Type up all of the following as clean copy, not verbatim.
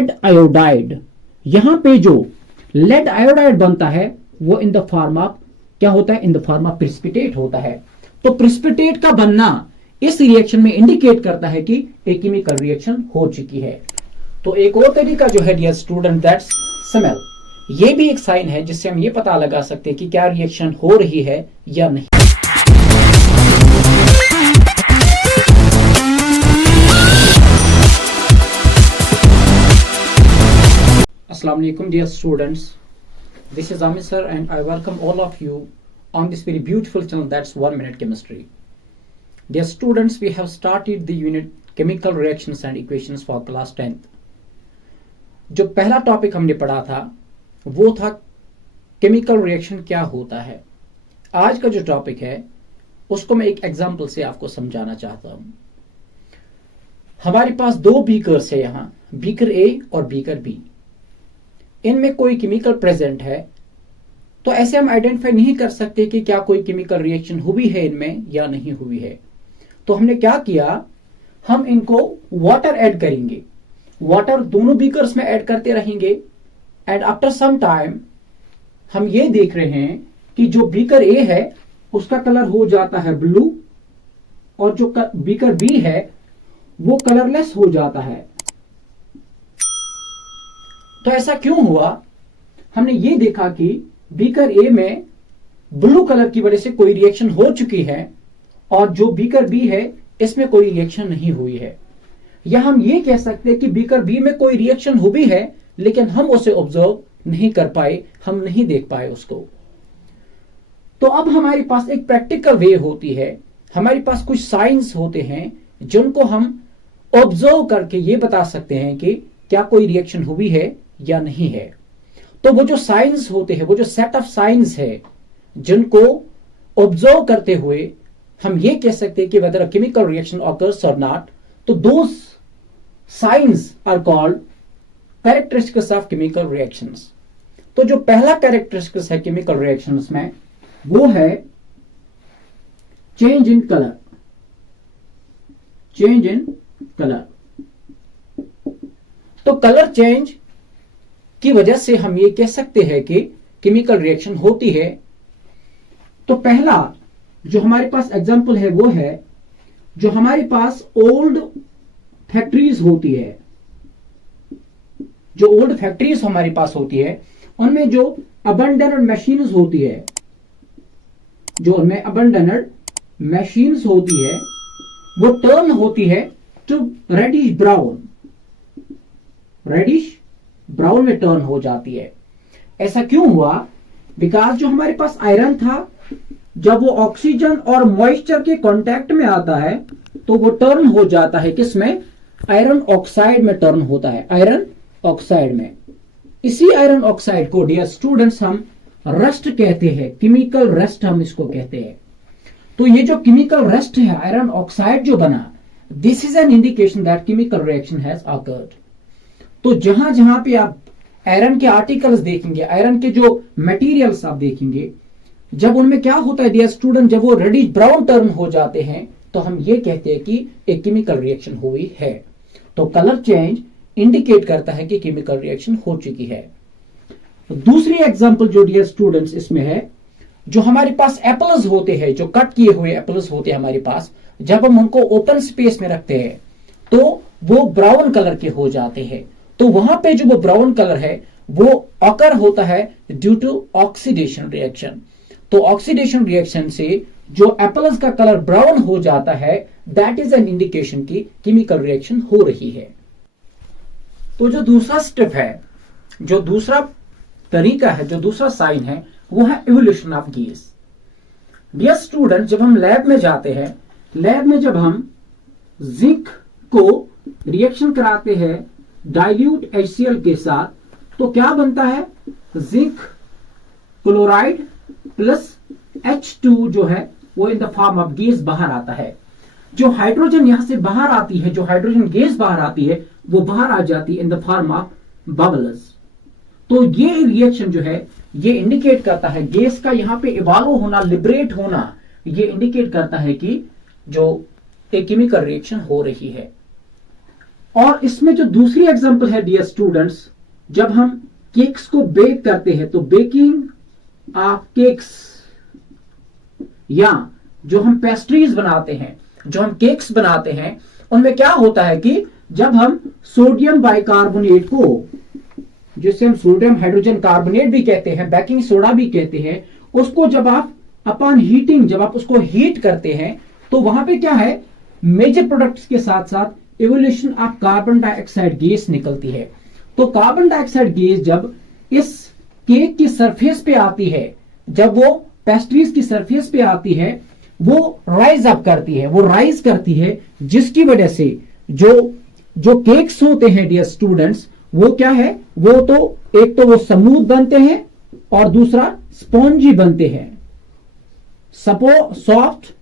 Lead iodide. यहां पे जो लेड आयोडाइड बनता है वो इन द फॉर्म ऑफ क्या होता है, in the form of precipitate होता है। तो प्रिसिपिटेट का बनना इस रिएक्शन में इंडिकेट करता है कि एक केमिकल रिएक्शन हो चुकी है। तो एक और तरीका जो है डियर स्टूडेंट, दैट्स स्मेल। ये भी एक साइन है जिससे हम ये पता लगा सकते हैं कि क्या रिएक्शन हो रही है या नहीं। Assalamu alaikum dear students, this is Amit sir and I welcome all of you on this very beautiful channel, that's 1 Minute Chemistry. Dear students, we have started the unit Chemical Reactions and Equations for class 10th. जो पहला topic हमने पढ़ा था वो था chemical reaction क्या होता है। आज का जो टॉपिक है उसको मैं एक एग्जांपल से आपको समझाना चाहता हूं। हमारे पास दो बीकर्स है, यहां बीकर ए और बीकर बी। इनमें कोई केमिकल प्रेजेंट है तो ऐसे हम आइडेंटिफाई नहीं कर सकते कि क्या कोई केमिकल रिएक्शन हुई है इनमें या नहीं हुई है। तो हमने क्या किया, हम इनको वाटर ऐड करेंगे, वाटर दोनों बीकर्स में ऐड करते रहेंगे एंड आफ्टर सम टाइम हम ये देख रहे हैं कि जो बीकर ए है उसका कलर हो जाता है ब्लू और जो बीकर बी है वो कलरलेस हो जाता है। तो ऐसा क्यों हुआ? हमने ये देखा कि बीकर ए में ब्लू कलर की वजह से कोई रिएक्शन हो चुकी है और जो बीकर बी है इसमें कोई रिएक्शन नहीं हुई है। या हम ये कह सकते हैं कि बीकर बी में कोई रिएक्शन हुई है लेकिन हम उसे ऑब्जर्व नहीं कर पाए, हम नहीं देख पाए उसको। तो अब हमारे पास एक प्रैक्टिकल वे होती है, हमारे पास कुछ साइंस होते हैं जिनको हम ऑब्जर्व करके ये बता सकते हैं कि क्या कोई रिएक्शन हुई है या नहीं है। तो वो जो साइंस होते हैं, वो जो सेट ऑफ साइंस है जिनको ऑब्जर्व करते हुए हम ये कह सकते हैं कि whether a chemical reaction occurs और नॉट, तो दो science are called characteristics of chemical reactions. तो जो पहला कैरेक्टरिस्टिक्स है केमिकल रिएक्शंस में वो है change in colour. Change in colour, तो कलर चेंज की वजह से हम ये कह सकते हैं कि केमिकल रिएक्शन होती है। तो पहला जो हमारे पास एग्जांपल है वो है जो हमारे पास ओल्ड फैक्ट्रीज होती है। जो ओल्ड फैक्ट्रीज हमारे पास होती है उनमें जो अबंडनेड मशीन्स होती है, जो उनमें अबंडनेड मशीन्स होती है वो टर्न होती है to reddish brown, reddish brown में टर्न हो जाती है। ऐसा क्यों हुआ? बिकॉज जो हमारे पास आयरन था जब वो ऑक्सीजन और मॉइस्चर के कांटेक्ट में आता है तो वो टर्न हो जाता है किसमें? आयरन ऑक्साइड में टर्न होता है, आयरन ऑक्साइड में। इसी आयरन ऑक्साइड को डियर स्टूडेंट्स हम रस्ट कहते हैं, केमिकल रस्ट हम इसको कहते हैं। तो ये जो केमिकल रस्ट है, आयरन ऑक्साइड जो बना, this is an indication that chemical reaction has awkward. तो जहां जहां पे आप आयरन के आर्टिकल्स देखेंगे, आयरन के जो मटेरियल्स आप देखेंगे, जब उनमें क्या होता है डियर स्टूडेंट, जब वो रेडिश ब्राउन टर्न हो जाते हैं तो हम ये कहते हैं कि एक केमिकल रिएक्शन हुई है। तो कलर चेंज इंडिकेट करता है कि केमिकल रिएक्शन हो चुकी है। दूसरी एग्जांपल जो डियर स्टूडेंट्स इसमें है, जो हमारे पास एप्पल्स होते हैं, जो कट किए हुए एप्पल्स होते हैं हमारे पास, जब हम उनको ओपन स्पेस में रखते हैं तो वो ब्राउन कलर के हो जाते हैं। तो वहां पे जो वो ब्राउन कलर है वो ऑकर होता है ड्यू टू ऑक्सीडेशन रिएक्शन। तो ऑक्सीडेशन रिएक्शन से जो एप्पल्स का कलर ब्राउन हो जाता है, दैट इज एन इंडिकेशन की केमिकल रिएक्शन हो रही है। तो जो दूसरा स्टेप है, जो दूसरा तरीका है, जो दूसरा साइन है वो है evolution of gas. Dear student, जब हम लैब में जाते हैं, लैब में जब हम जिंक को रिएक्शन कराते हैं डाइल्यूट HCl के साथ, तो क्या बनता है? जिंक क्लोराइड प्लस H2 जो है वो in the form of gas बाहर आता है। जो हाइड्रोजन यहां से बाहर आती है, जो हाइड्रोजन गैस बाहर आती है वो बाहर आ जाती है in the form of bubbles. तो ये रिएक्शन जो है ये इंडिकेट करता है गैस का यहां पे इवॉल्व होना, लिबरेट होना, ये इंडिकेट करता है कि जो एक केमिकल रिएक्शन हो रही है। और इसमें जो दूसरी एग्जांपल है डियर स्टूडेंट्स, जब हम केक्स को बेक करते हैं तो बेकिंग ऑफ केक्स, या जो हम पेस्ट्रीज बनाते हैं, जो हम केक्स बनाते हैं, उनमें क्या होता है कि जब हम सोडियम बाइकार्बोनेट को, जिसे हम सोडियम हाइड्रोजन कार्बोनेट भी कहते हैं, बेकिंग सोडा भी कहते हैं, उसको जब आप अपॉन हीटिंग, जब आप उसको हीट करते हैं तो वहां पे क्या है, मेजर प्रोडक्ट्स के साथ साथ evolution of carbon dioxide gas निकलती है। तो कार्बन डाइऑक्साइड गैस जब इस केक की सरफेस पे आती है, जब वो पेस्ट्रीज की सरफेस पे आती है, वो राइज अप करती है, वो राइज करती है, जिसकी वजह से जो केक्स होते हैं डियर स्टूडेंट्स, वो क्या है, वो तो एक तो वो स्मूथ बनते हैं और दूसरा स्पॉन्जी बनते हैं, सॉफ्ट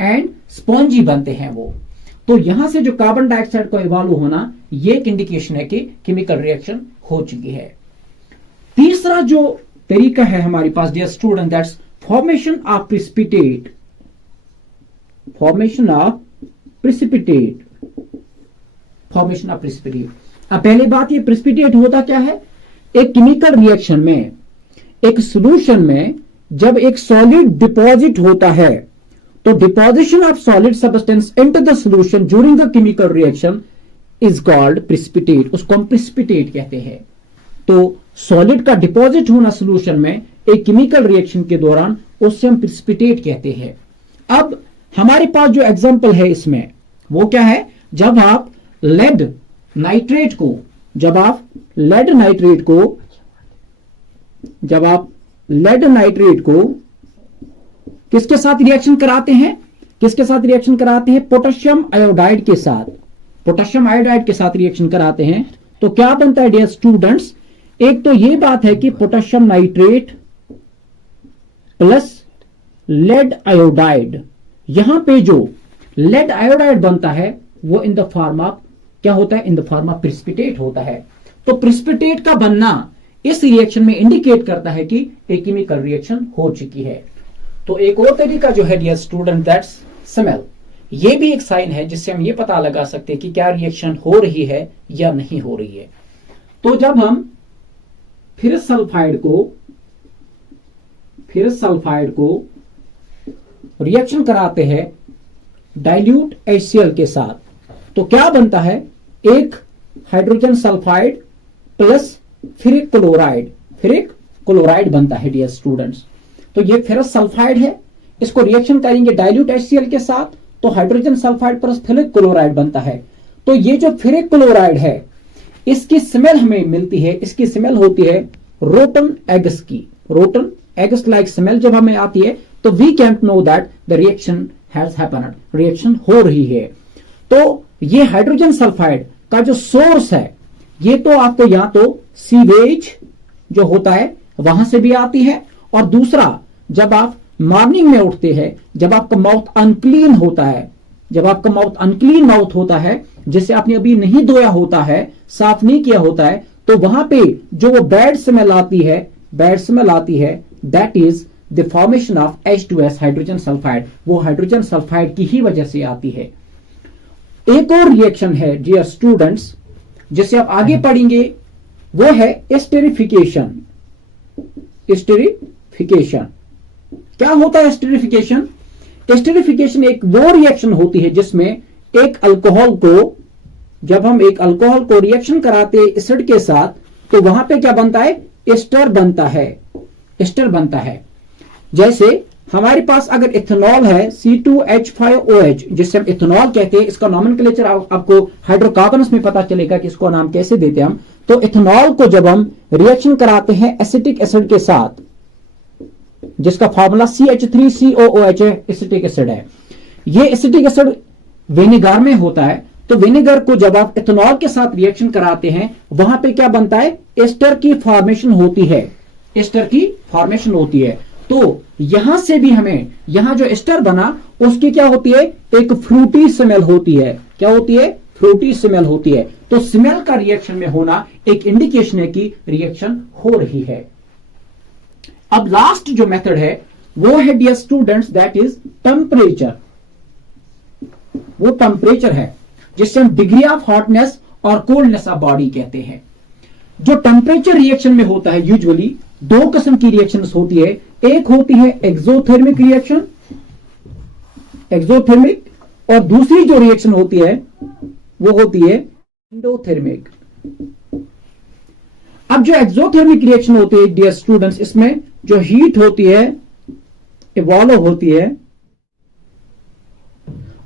एंड स्पॉन्जी बनते हैं वो। तो यहां से जो कार्बन डाइऑक्साइड का इवॉल्व होना, ये एक इंडिकेशन है कि केमिकल रिएक्शन हो चुकी है। तीसरा जो तरीका है हमारे पास dear student, that's formation of precipitate, formation of precipitate, formation of precipitate. अब पहली बात, ये प्रिसिपिटेट होता क्या है, एक केमिकल रिएक्शन में, एक सॉल्यूशन में जब एक सॉलिड डिपॉजिट होता है, तो deposition of solid substance into the solution during the chemical reaction is called precipitate, उसको हम प्रिसिपिटेट कहते हैं। तो सॉलिड का डिपॉजिट होना सॉल्यूशन में एक केमिकल रिएक्शन के दौरान, उससे हम प्रिसिपिटेट कहते हैं। अब हमारे पास जो एग्जांपल है इसमें, वो क्या है, जब आप लेड नाइट्रेट को, जब आप लेड नाइट्रेट को किसके साथ रिएक्शन कराते हैं, किसके साथ रिएक्शन कराते हैं, पोटेशियम आयोडाइड के साथ, पोटेशियम आयोडाइड के साथ रिएक्शन कराते हैं, तो क्या बनता है डियर स्टूडेंट्स, एक तो ये बात है कि potassium nitrate plus lead iodide, यहां पे जो लेड आयोडाइड बनता है वो इन द फॉर्म ऑफ क्या होता है, in the form of precipitate होता है। तो प्रिसिपिटेट का बनना इस रिएक्शन में इंडिकेट करता है कि एक केमिकल रिएक्शन हो चुकी है। तो एक और तरीका जो है डियर स्टूडेंट, दैट्स स्मेल, ये भी एक साइन है जिससे हम ये पता लगा सकते हैं कि क्या रिएक्शन हो रही है या नहीं हो रही है। तो जब हम फेरस सल्फाइड को रिएक्शन कराते हैं डाइल्यूट HCl के साथ, तो क्या बनता है, एक hydrogen sulphide plus ferric chloride बनता है डियर स्टूडेंट्स। तो ये फेरस सल्फाइड है, इसको रिएक्शन करेंगे डाइल्यूट HCl के साथ, तो hydrogen sulphide plus ferric chloride बनता है। तो ये जो फेरिक क्लोराइड है, इसकी स्मेल हमें मिलती है, इसकी स्मेल होती है रोटन एग्स की, रोटन एग्स लाइक स्मेल जब हमें आती है, तो we can know that the reaction has happened, reaction हो रही है। तो ये हाइड्रोजन सल्फाइड का जो सोर्स है, ये तो आपको यहां तो सीवेज जो होता है वहां से भी आती है, और दूसरा जब आप मॉर्निंग में उठते हैं, जब आपका माउथ अनक्लीन होता है, जब आपका माउथ अनक्लीन माउथ होता है, जिसे आपने अभी नहीं धोया होता है, साफ नहीं किया होता है, तो वहां पे जो वो बैड स्मेल आती है, that is the formation of H2S hydrogen sulphide, वो हाइड्रोजन सल्फाइड की ही वजह से आती है। एक और रिएक्शन है डियर स्टूडेंट्स जिसे आप आगे पढ़ेंगे, वो है एस्टेरिफिकेशन। एस्टेरिफिकेशन क्या होता है? एस्टेरिफिकेशन, एस्टेरिफिकेशन एक वो रिएक्शन होती है जिसमें एक अल्कोहल को, जब हम एक अल्कोहल को रिएक्शन कराते हैं एसिड के साथ, तो वहां पे क्या बनता है? एस्टर बनता है, एस्टर बनता है। जैसे हमारे पास अगर इथेनॉल है C2H5OH, जिसे हम इथेनॉल कहते हैं, इसका नॉमेनक्लेचर आपको हाइड्रोकार्बन्स में पता चलेगा कि इसको नाम कैसे देते हैं हम। तो इथेनॉल को जब हम रिएक्शन कराते हैं एसिटिक एसिड के साथ, जिसका फॉर्मूला CH3COOH है, एसिटिक एसिड है। ये एसिटिक एसिड विनेगर में होता है, तो विनेगर को जब आप इथेनॉल के साथ रिएक्शन कराते हैं, वहां पे क्या बनता है? एस्टर की फॉर्मेशन होती है, एस्टर की फॉर्मेशन होती है। तो यहां से भी हमें, यहां जो एस्टर बना उसकी क्या होती है? एक फ्रूटी स्मेल होती है। क्या होती है? फ्रूटी स्मेल होती है। तो स्मेल का रिएक्शन में होना एक इंडिकेशन है कि रिएक्शन हो रही है। अब लास्ट जो मेथड है वो है dear students, that is temperature. वो टेम्परेचर है। जिससे हम डिग्री ऑफ हॉटनेस और कोल्डनेस ऑफ बॉडी कहते हैं। जो टेम्परेचर रिएक्शन में होता है यूजुअली दो किस्म की रिएक्शंस होती है, एक होती है एक्सोथर्मिक रिएक्शन, एक्सोथर्मिक, और दूसरी जो रिएक्शन होती है वो होती है एंडोथर्मिक। अब जो एक्सोथर्मिक रिएक्शन होती है डियर स्टूडेंट्स, इसमें जो हीट होती है इवॉल्व होती है,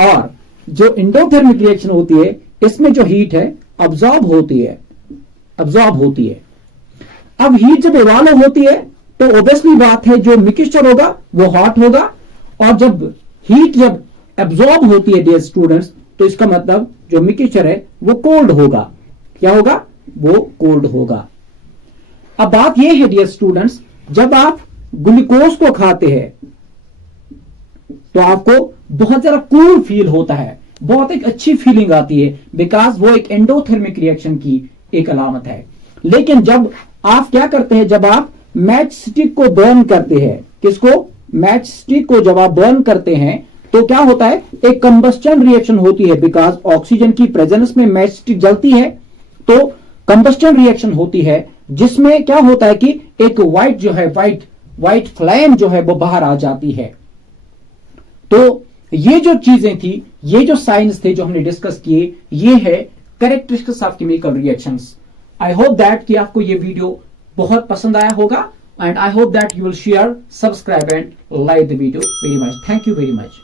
और जो एंडोथर्मिक रिएक्शन होती है इसमें जो हीट है अब्सॉर्ब होती है, अब्सॉर्ब होती है। अब हीट जब इवॉल्व होती है तो ऑब्वियसली बात है जो मिक्सचर होगा वो हॉट होगा, और जब हीट जब एब्सॉर्ब होती है डियर स्टूडेंट्स तो इसका मतलब जो मिक्सचर है वो कोल्ड होगा। क्या होगा? वो कोल्ड होगा। अब बात यह है डियर स्टूडेंट्स, जब आप ग्लूकोज को खाते हैं तो आपको बहुत ज्यादा कूल फील होता है, बहुत एक अच्छी फीलिंग आती है, बिकॉज वो एक एंडोथर्मिक रिएक्शन की एक अलामत है। लेकिन जब आप क्या करते हैं, जब आप मैच स्टिक को बर्न करते हैं, किसको? मैच स्टिक को जब आप बर्न करते हैं तो क्या होता है? एक कंबस्टन रिएक्शन होती है, बिकॉज ऑक्सीजन की प्रेजेंस में मैच स्टिक जलती है, तो कंबस्टन रिएक्शन होती है जिसमें क्या होता है कि एक व्हाइट जो है व्हाइट फ्लेम जो है वो बाहर आ जाती है। तो ये जो चीजें थी, ये जो साइंस थे जो हमने डिस्कस किए, ये है characteristics of chemical reactions. I hope that कि आपको ये वीडियो बहुत पसंद आया होगा, and I hope that you will share, subscribe and like the video very much. Thank you very much.